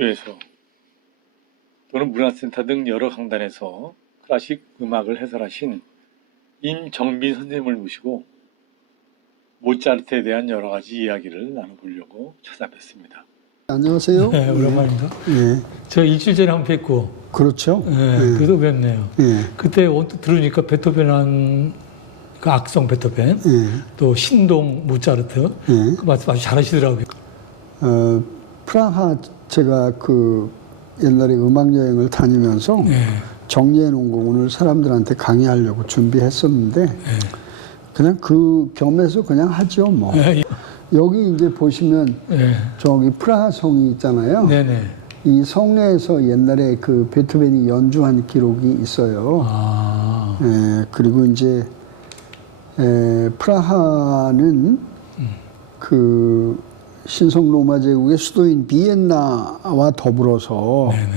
학교에서 또는 문화센터 등 여러 강단에서 클래식 음악을 해설하신 임정빈 선생님을 모시고 모차르트에 대한 여러 가지 이야기를 나눠보려고 찾아뵙습니다. 안녕하세요. 네, 오랜만입니다. 네. 제가 일주일 전에 한번 뵙고, 그렇죠. 네, 네. 그래도 뵙네요. 네. 그때 언뜻 들으니까 베토벤 그 악성 베토벤, 네. 또 신동 모차르트, 네. 그 말씀 아주 잘하시더라고요. 프라하 제가 그 옛날에 음악 여행을 다니면서 네. 정리해 놓은 거 오늘 사람들한테 강의하려고 준비했었는데 그냥 그 겸해서 그냥 하죠 뭐. 네. 여기 이제 보시면 네. 저기 프라하 성이 있잖아요. 네네. 이 성내에서 옛날에 그 베토벤이 연주한 기록이 있어요. 아. 그리고 이제 프라하는 그 신성 로마 제국의 수도인 비엔나와 더불어서 네네.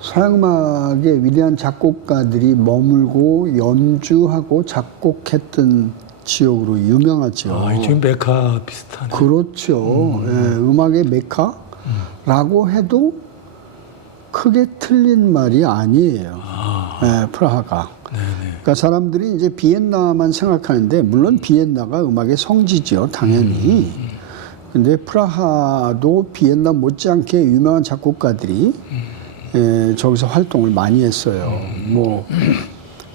서양음악의 위대한 작곡가들이 머물고 연주하고 작곡했던 지역으로 유명하죠. 아, 이쪽이 메카 비슷하네. 그렇죠. 음악의 메카라고 해도 크게 틀린 말이 아니에요. 프라하가. 네네. 그러니까 사람들이 이제 비엔나만 생각하는데 물론 비엔나가 음악의 성지죠, 당연히. 근데 프라하도 비엔나 못지않게 유명한 작곡가들이 저기서 활동을 많이 했어요. 뭐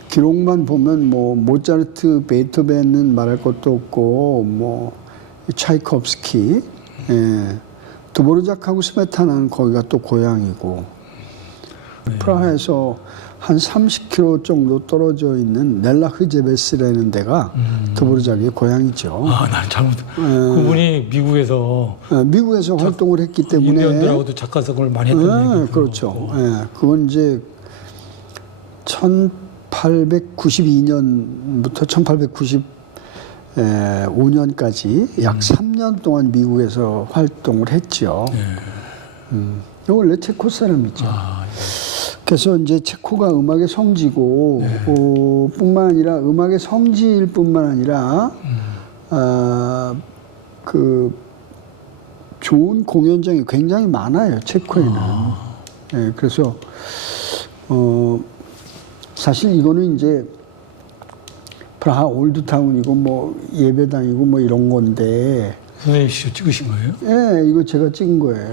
기록만 보면 뭐 모차르트, 베토벤은 말할 것도 없고 뭐 차이콥스키, 드보르작하고 스메타나는 거기가 또 고향이고 프라하에서 한 30km 정도 떨어져 있는 넬라흐제베스라는 데가 드보르작의 고향이죠. 아, 난 잘못. 그분이 미국에서 활동을 했기 때문에 인디언들하고도 작가작업을 많이 했던 얘기. 그렇죠. 그건 이제 1892년부터 1895년까지 약 3년 동안 미국에서 활동을 했죠. 원래 체코 사람이죠. 그래서 이제 체코가 음악의 성지고 뿐만 아니라 음악의 성지일 뿐만 아니라 그 좋은 공연장이 굉장히 많아요, 체코에는. 그래서 사실 이거는 이제 프라하 올드타운이고 뭐 예배당이고 뭐 이런 건데. 선생님 찍으신 거예요? 네, 이거 제가 찍은 거예요.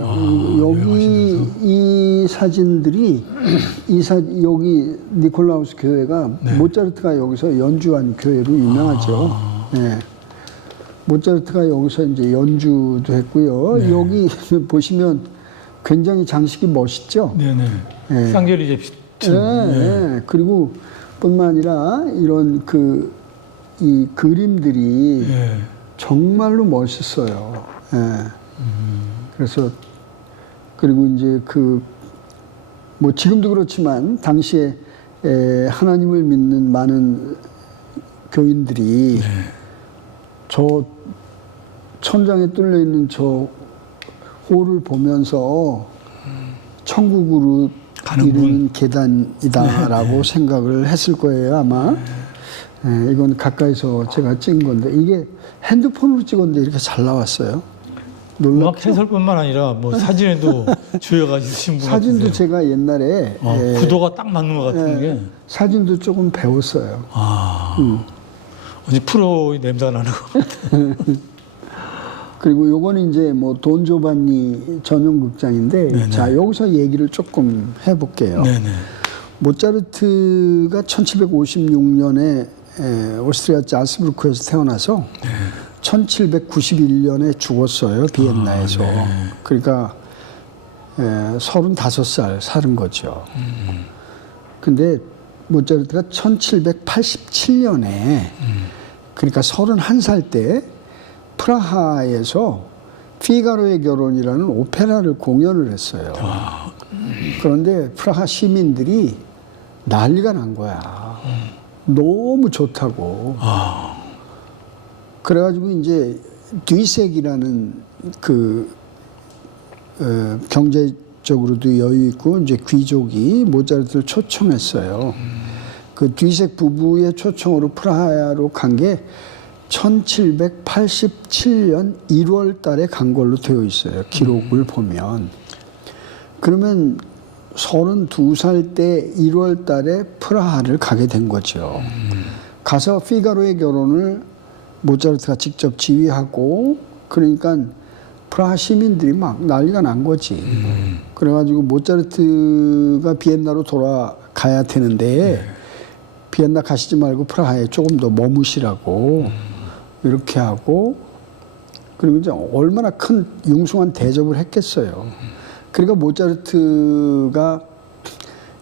여기 이 사진들이 여기 니콜라우스 교회가 모차르트가 여기서 연주한 교회로 유명하죠. 모차르트가 여기서 이제 연주도 했고요. 여기 보시면 굉장히 장식이 멋있죠. 네네. 쌍절이제 비트. 그리고 뿐만 아니라 이런 이 그림들이 정말로 멋있어요. 그래서 그리고 이제 뭐 지금도 그렇지만 당시에 하나님을 믿는 많은 교인들이 저 천장에 뚫려 있는 저 홀을 보면서 천국으로 이르는 계단이다라고 생각을 했을 거예요, 아마. 이건 가까이서 제가 찍은 건데 이게 핸드폰으로 찍었는데 이렇게 잘 나왔어요. 음악 해설뿐만 아니라 뭐 사진에도 조예가 있으신 분 사진도 같은데요. 제가 옛날에 구도가 딱 맞는 것 같은 게. 사진도 조금 배웠어요. 어디 프로의 냄새가 나는 것 같아요. 그리고 요거는 이제 뭐 돈조반니 전용 극장인데 자 여기서 얘기를 조금 해볼게요. 모차르트가 1756년에 오스트리아 잘스부르크에서 태어나서 1791년에 죽었어요, 비엔나에서. 그러니까 35살 사는 거죠. 근데 모차르트가 1787년에 그러니까 31살 때 프라하에서 피가로의 결혼이라는 오페라를 공연을 했어요. 그런데 프라하 시민들이 난리가 난 거야. 너무 좋다고. 그래가지고 이제 뒤색이라는 경제적으로도 여유 있고 이제 귀족이 모차르트를 초청했어요. 그 뒤색 부부의 초청으로 프라하로 간 게 1787년 1월 달에 간 걸로 되어 있어요. 기록을 보면. 그러면 32살 때 1월 달에 프라하를 가게 된 거죠. 가서 피가로의 결혼을 모차르트가 직접 지휘하고, 그러니까 프라하 시민들이 막 난리가 난 거지. 그래가지고 모차르트가 비엔나로 돌아가야 되는데 비엔나 가시지 말고 프라하에 조금 더 머무시라고 이렇게 하고, 그리고 이제 얼마나 큰 융숭한 대접을 했겠어요. 그러니까 모차르트가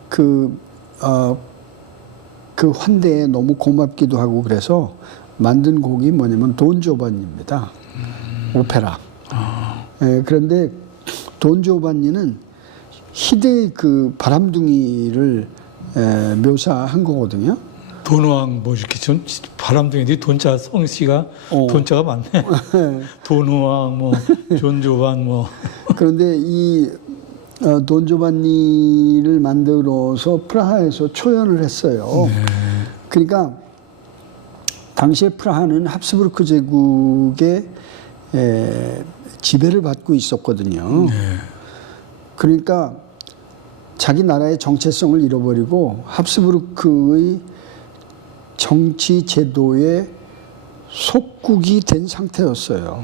그 환대에 너무 고맙기도 하고 그래서 만든 곡이 뭐냐면 돈 조반니입니다. 오페라. 예, 그런데 돈 조반니는 희대의 그 바람둥이를 묘사한 거거든요. 돈왕 뭐 이렇게 바람둥이들이 돈자 성씨가 돈자가 많네. 돈왕 뭐 존조반 뭐. 그런데 이 돈 조반니를 만들어서 프라하에서 초연을 했어요. 그러니까 당시에 프라하는 합스부르크 제국의 지배를 받고 있었거든요. 그러니까 자기 나라의 정체성을 잃어버리고 합스부르크의 정치 제도에 속국이 된 상태였어요.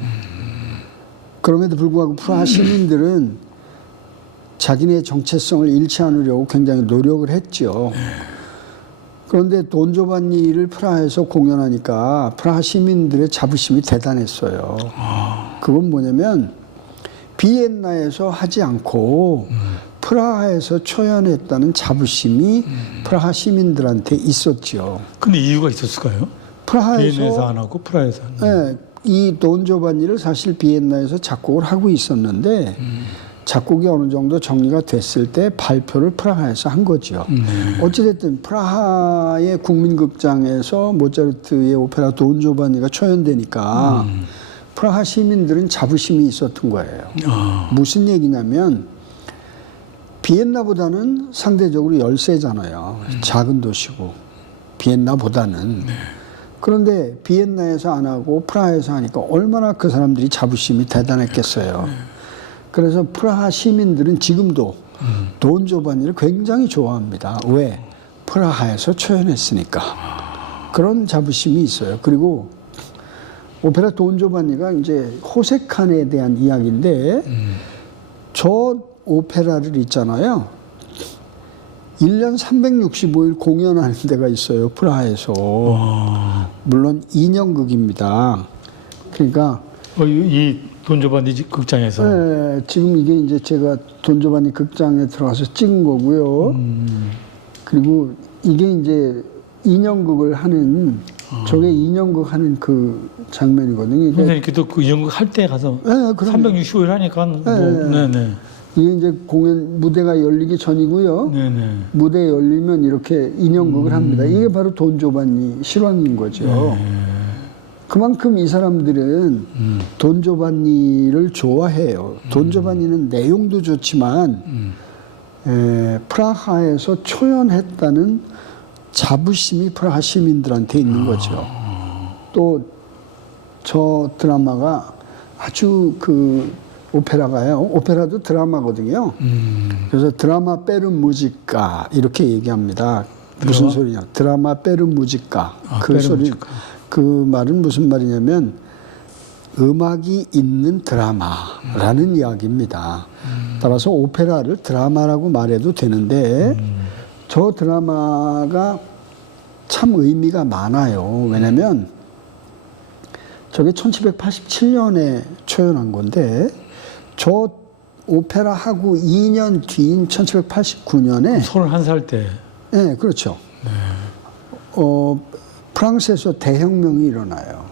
그럼에도 불구하고 프라하 시민들은 자기네 정체성을 잃지 않으려고 굉장히 노력을 했죠. 그런데 돈 조반니를 프라하에서 공연하니까 프라하 시민들의 자부심이 대단했어요. 그건 뭐냐면 비엔나에서 하지 않고 프라하에서 초연했다는 자부심이 프라하 시민들한테 있었죠. 근데 이유가 있었을까요? 비엔나에서 안 하고 프라하에서 안 하고. 네, 이 돈 조반니를 사실 비엔나에서 작곡을 하고 있었는데 작곡이 어느 정도 정리가 됐을 때 발표를 프라하에서 한 거죠. 어찌됐든 프라하의 국민극장에서 모차르트의 오페라 돈 조반니가 초연되니까 프라하 시민들은 자부심이 있었던 거예요. 무슨 얘기냐면 비엔나보다는 상대적으로 열세잖아요. 작은 도시고 비엔나보다는. 그런데 비엔나에서 안 하고 프라하에서 하니까 얼마나 그 사람들이 자부심이 대단했겠어요. 그래서 프라하 시민들은 지금도 돈 조반니를 굉장히 좋아합니다. 왜? 프라하에서 초연했으니까. 그런 자부심이 있어요. 그리고 오페라 돈 조반니가 이제 호세칸에 대한 이야기인데 저 오페라를 있잖아요. 1년 365일 공연하는 데가 있어요. 프라하에서. 물론 2년극입니다. 그러니까 이 돈 조반니 극장에서. 네, 지금 이게 이제 제가 돈 조반니 극장에 들어가서 찍은 거고요. 그리고 이게 이제 2년극을 하는 저게 2년극 하는 그 장면이거든요. 선생님께도 그 연극 할 때 가서 네, 365일 하니까 네네. 이게 이제 공연 무대가 열리기 전이고요. 네네. 무대 열리면 이렇게 2년극을 합니다. 이게 바로 돈 조반니 실황인 거죠. 그만큼 이 사람들은 돈 조반니를 좋아해요. 돈 조반니는 내용도 좋지만 프라하에서 초연했다는 자부심이 프라하 시민들한테 있는 거죠. 또 저 드라마가 아주 그 오페라가요. 오페라도 드라마거든요. 그래서 드라마 빼르 무지까 이렇게 얘기합니다. 무슨 소리냐? 드라마 빼르 무지까. 그 빼르 소리. 무지까. 그 말은 무슨 말이냐면 음악이 있는 드라마라는 이야기입니다. 따라서 오페라를 드라마라고 말해도 되는데 저 드라마가 참 의미가 많아요. 왜냐면 저게 1787년에 초연한 건데 저 오페라 하고 2년 뒤인 1789년에 31살 때. 네, 그렇죠. 프랑스에서 대혁명이 일어나요.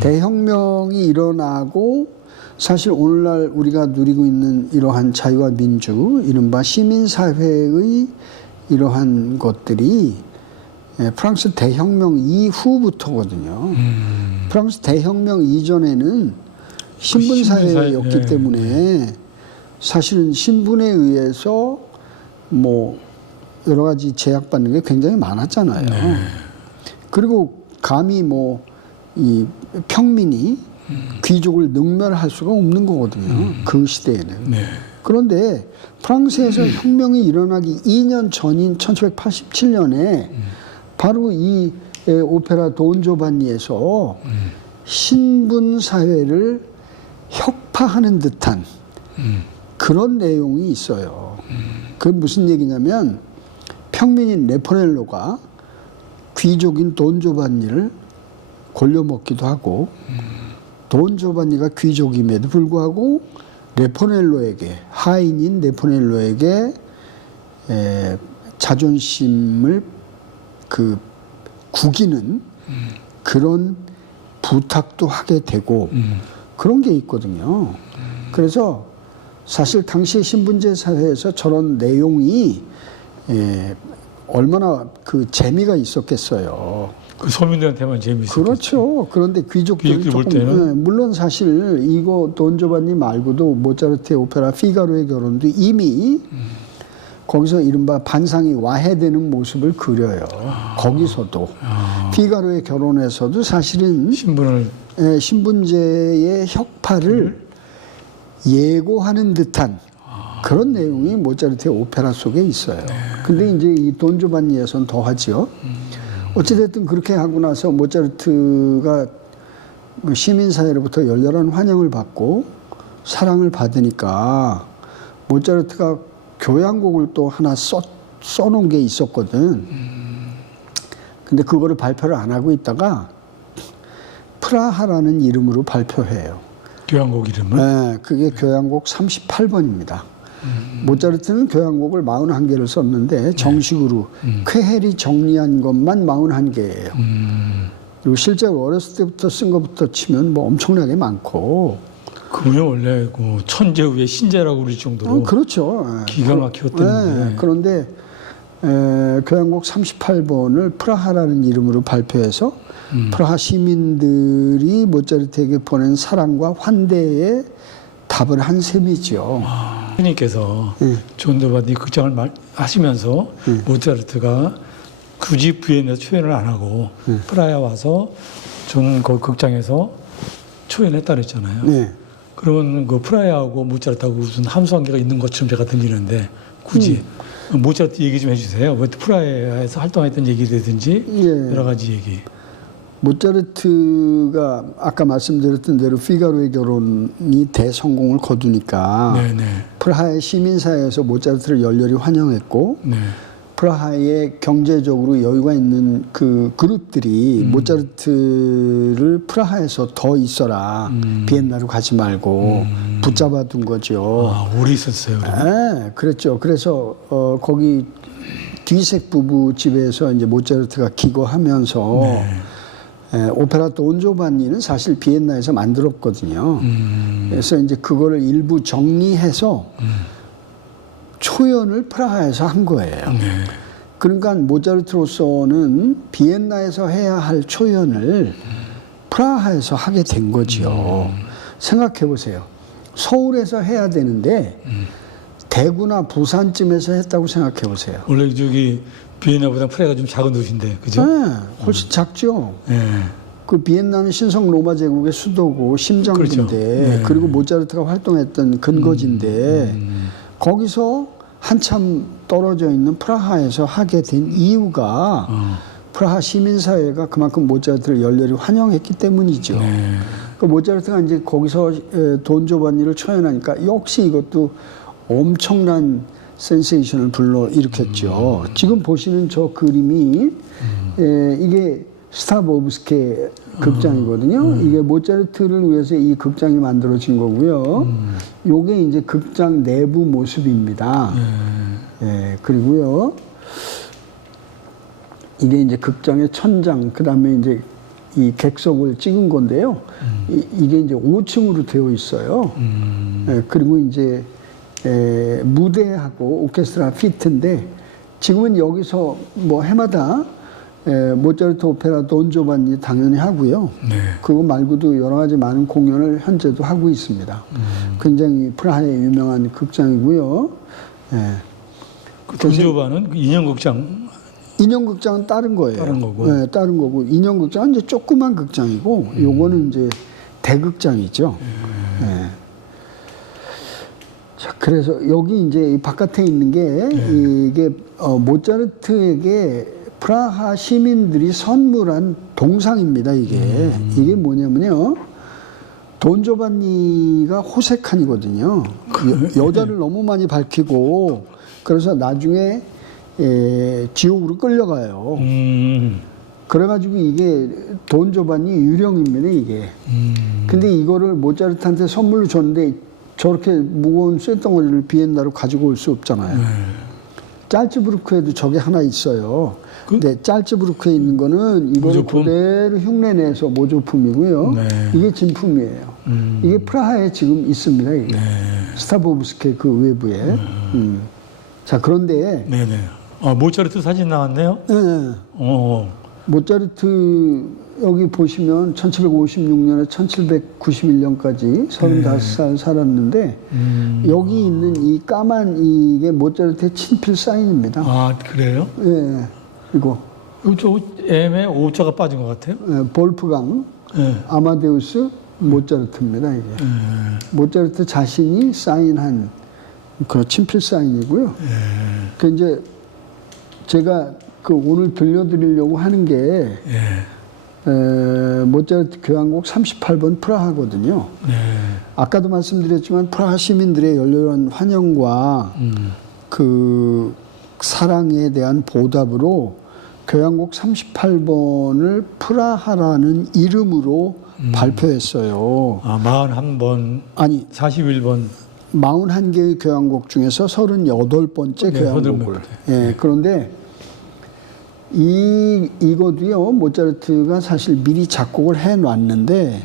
대혁명이 일어나고 사실 오늘날 우리가 누리고 있는 이러한 자유와 민주, 이른바 시민사회의 이러한 것들이 프랑스 대혁명 이후부터거든요. 프랑스 대혁명 이전에는 신분사회였기 때문에 사실은 신분에 의해서 뭐 여러 가지 제약받는 게 굉장히 많았잖아요. 그리고 감히 뭐 이 평민이 귀족을 능멸할 수가 없는 거거든요. 그 시대에는. 그런데 프랑스에서 혁명이 일어나기 2년 전인 1787년에 바로 이 오페라 돈 조반니에서 신분 사회를 혁파하는 듯한 그런 내용이 있어요. 그게 무슨 얘기냐면 평민인 레포넬로가 귀족인 돈 조반니를 골려먹기도 하고 돈 조반니가 귀족임에도 불구하고 레포넬로에게 하인인 레포넬로에게 자존심을 구기는 그런 부탁도 하게 되고 그런 게 있거든요. 그래서 사실 당시 신분제 사회에서 저런 내용이 얼마나 재미가 있었겠어요. 그 서민들한테만 재미있었죠. 그렇죠. 그런데 귀족들이 볼 조금, 때는? 물론 사실 이거 돈 조반니 말고도 모차르트의 오페라 피가로의 결혼도 이미 거기서 이른바 반상이 와해되는 모습을 그려요. 거기서도. 피가로의 결혼에서도 사실은 신분제의 혁파를 예고하는 듯한 그런 내용이 모차르트의 오페라 속에 있어요. 근데 이제 이 돈 조반니에서는 더하죠. 어찌됐든 그렇게 하고 나서 모차르트가 시민사회로부터 열렬한 환영을 받고 사랑을 받으니까 모차르트가 교향곡을 또 하나 써놓은 게 있었거든. 근데 그거를 발표를 안 하고 있다가 프라하라는 이름으로 발표해요. 교향곡 이름은? 네, 그게 교향곡 38번입니다. 모차르트는 교향곡을 41개를 썼는데 정식으로 쾌헬이 정리한 것만 41개예요. 그리고 실제로 어렸을 때부터 쓴 것부터 치면 뭐 엄청나게 많고. 그게 원래 그 천재후의 신재라고 그럴 정도로 그렇죠. 기가 막혔던데. 네, 그런데 교향곡 38번을 프라하라는 이름으로 발표해서 프라하 시민들이 모차르트에게 보낸 사랑과 환대에 답을 한 셈이죠. 스님께서 존 조반니 극장을 하시면서 모차르트가 굳이 비엔나에서 초연을 안 하고 프라하에 와서 존 극장에서 초연했다 그랬잖아요. 네. 그러면 그 프라하하고 모차르트하고 무슨 함수관계가 있는 것처럼 제가 들리는데 굳이 모차르트 얘기 좀 해주세요. 뭐 프라하에서 활동했던 얘기라든지 여러 가지 얘기. 모차르트가 아까 말씀드렸던 대로 피가로의 결혼이 대성공을 거두니까 프라하의 시민사회에서 모차르트를 열렬히 환영했고 프라하에 경제적으로 여유가 있는 그 그룹들이 모차르트를 프라하에서 더 있어라. 비엔나로 가지 말고 붙잡아 둔 거죠. 오래 있었어요. 네, 그랬죠. 그래서 거기 뒤색 부부 집에서 이제 모차르트가 기거하면서 오페라 돈 조반니는 사실 비엔나에서 만들었거든요. 그래서 이제 그거를 일부 정리해서 초연을 프라하에서 한 거예요. 그러니까 모차르트로서는 비엔나에서 해야 할 초연을 프라하에서 하게 된 거죠. 생각해 보세요. 서울에서 해야 되는데 대구나 부산쯤에서 했다고 생각해 보세요. 원래 저기 비엔나보다 프라하가 좀 작은 도시인데, 그죠? 네, 훨씬 작죠. 그 비엔나는 신성 로마 제국의 수도고 심장부인데, 그렇죠. 그리고 모차르트가 활동했던 근거지인데 거기서 한참 떨어져 있는 프라하에서 하게 된 이유가 프라하 시민사회가 그만큼 모차르트를 열렬히 환영했기 때문이죠. 그 모차르트가 이제 거기서 돈 조반니를 초연하니까 역시 이것도 엄청난 센세이션을 불러일으켰죠. 지금 보시는 저 그림이 이게 스타보브스케 극장이거든요. 이게 모차르트를 위해서 이 극장이 만들어진 거고요. 요게 이제 극장 내부 모습입니다. 그리고요. 이게 이제 극장의 천장, 그 다음에 이제 이 객석을 찍은 건데요. 이게 이제 5층으로 되어 있어요. 그리고 이제 무대하고 오케스트라 피트인데 지금은 여기서 뭐 해마다 모차르트 오페라 돈 조반니 당연히 하고요. 그거 말고도 여러 가지 많은 공연을 현재도 하고 있습니다. 굉장히 프라하의 유명한 극장이고요. 돈 조반은 인형극장. 인형극장은 다른 거예요. 다른 거고. 네, 다른 거고. 인형극장은 이제 조그만 극장이고, 요거는 이제 대극장이죠. 자, 그래서 여기 이제 이 바깥에 있는 게 이게 모차르트에게 프라하 시민들이 선물한 동상입니다. 이게 뭐냐면요. 돈 조반니가 호색한이거든요. 여자를 너무 많이 밝히고 그래서 나중에 지옥으로 끌려가요. 그래가지고 이게 돈 조반니 유령입니다. 이게. 근데 이거를 모차르트한테 선물로 줬는데 저렇게 무거운 쇳덩어리를 비엔나로 가지고 올 수 없잖아요. 짤츠부르크에도 저게 하나 있어요. 근데 짤츠부르크에 있는 거는 이거를 모조품? 그대로 흉내내서 모조품이고요. 네. 이게 진품이에요. 이게 프라하에 지금 있습니다. 이게. 스타보브스케 그 외부에. 자, 그런데 네네. 모차르트 사진 나왔네요. 네, 모차르트 여기 보시면 1756년에 1791년까지 35살 살았는데 여기 있는 이 까만 이게 모차르트의 친필 사인입니다. 아, 그래요? 예, 이거 저 M에 오자가 빠진 것 같아요. 볼프강 아마데우스 모차르트입니다. 이게 모차르트 자신이 사인한 그 친필 사인이고요. 그 이제 제가 그 오늘 들려드리려고 하는 게 모차르트 교향곡 38번 프라하거든요. 아까도 말씀드렸지만 프라하 시민들의 열렬한 환영과 그 사랑에 대한 보답으로 교향곡 38번을 프라하라는 이름으로 발표했어요. 41번, 아니 41번. 41개의 교향곡 중에서 38번째 교향곡을. 예, 그런데 이것도요, 모차르트가 사실 미리 작곡을 해 놨는데,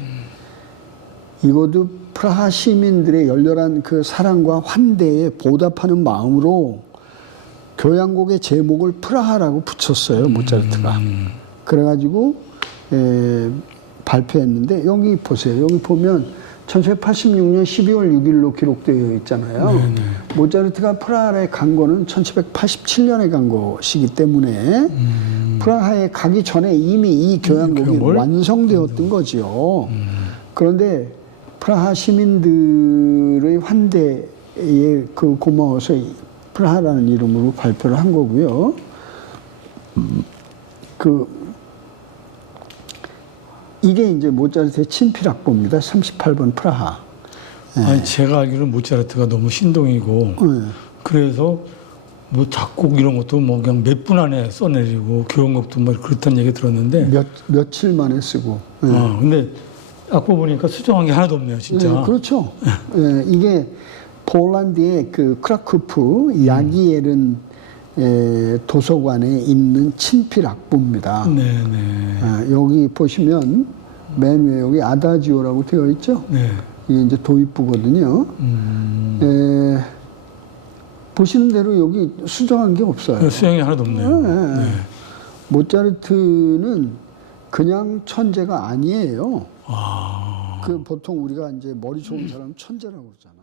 이것도 프라하 시민들의 열렬한 그 사랑과 환대에 보답하는 마음으로 교향곡의 제목을 프라하라고 붙였어요, 모차르트가. 그래가지고, 발표했는데, 여기 보세요. 여기 보면 1786년 12월 6일로 기록되어 있잖아요. 모차르트가 프라하에 간 거는 1787년에 간 것이기 때문에 프라하에 가기 전에 이미 이 교향곡이 완성되었던 거지요. 그런데 프라하 시민들의 환대에 그 고마워서 프라하라는 이름으로 발표를 한 거고요. 이게 이제 모차르트의 친필 악보입니다. 38번 프라하. 아니, 제가 알기로는 모차르트가 너무 신동이고, 그래서 뭐 작곡 이런 것도 뭐 그냥 몇 분 안에 써내리고, 교향곡도 뭐 그렇다는 얘기 들었는데. 며칠 만에 쓰고. 근데 악보 보니까 수정한 게 하나도 없네요, 진짜. 네, 그렇죠. 이게 폴란드의 그 크라쿠프 야기에른 도서관에 있는 친필 악보입니다. 여기 보시면 맨 위에 여기 아다지오라고 되어 있죠. 이게 이제 도입부거든요. 보시는 대로 여기 수정한 게 없어요. 수정이 하나도 없네요. 모차르트는 그냥 천재가 아니에요. 그 보통 우리가 이제 머리 좋은 사람 천재라고 그러잖아.